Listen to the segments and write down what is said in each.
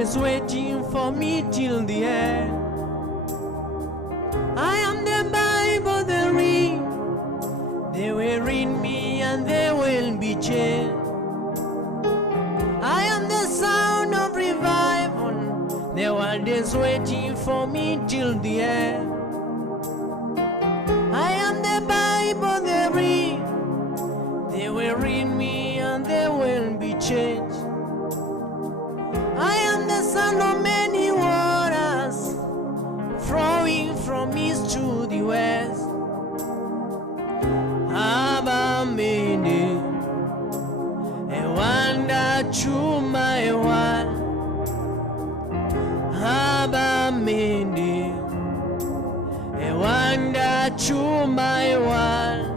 is waiting for me till the end. I am the Bible they read. They will read me and they will be changed. I am the sound of revival. The world is waiting for me till the end. I am the Bible they read. They will read me and they will be changed. I am the son of many waters, flowing from east to the west. Abamini, a wonder to my one. Abamini, a wonder to my one.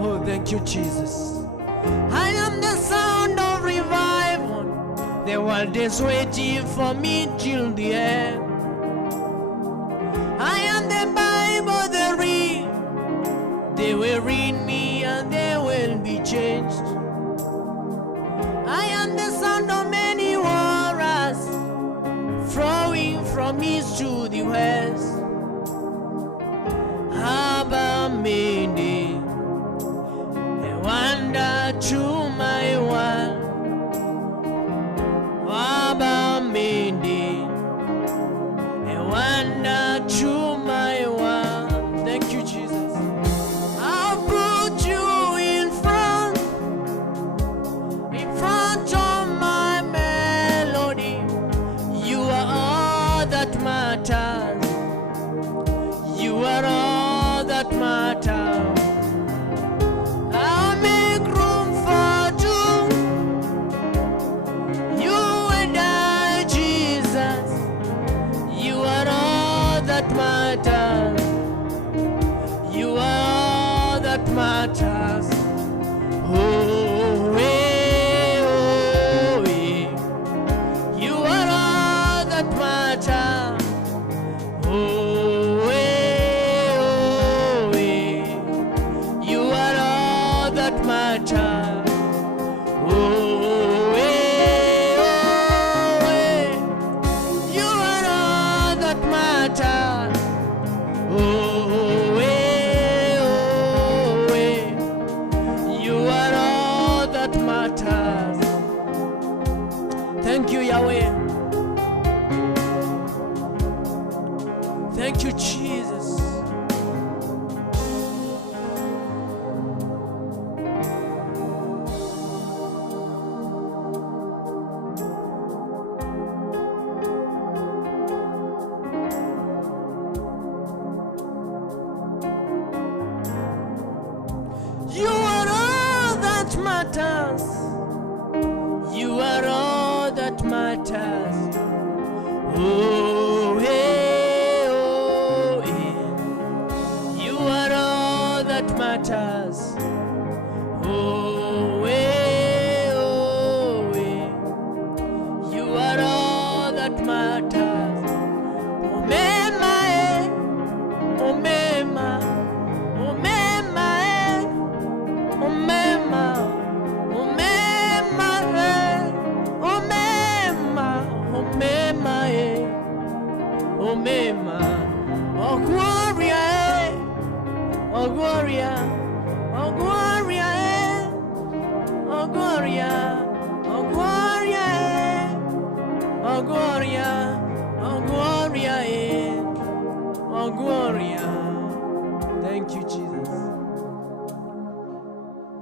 Oh, thank you, Jesus. I am the sound of revival. The world is waiting for me till the end. I am the Bible they read. They will read me and they will be changed. I am the sound of many waters, flowing from east to the west. Abamini, a wonder to my one. Abamini, a wonder to my one. Thank you, Jesus. I'll put you in front of my melody. You are all that matters. You are all that matters. I'll make room for two. You and I, Jesus. You are all that matters. You are all that matters. Oh, eh, oh, eh. You are all that matters. Oh, eh, oh, eh. You are all that matters. Oh, eh, oh, eh. You are all that matters. Oh, eh, oh, eh. You are all that matters. Thank you, Yahweh. Thank you, Jesus. You are all that matters. You are all that matters. Oh, hey, oh, hey. You are all that matters. Oh, hey, oh, hey. You are all that matters. Omemma, eh. Omemma, Omemma, eh. Omemma, Omemma, eh. Omemma, Omemma, eh. Omemma, oh Gloria, eh. Oh Gloria, oh Gloria, eh. Oh Gloria, oh Gloria, eh. Oh Gloria.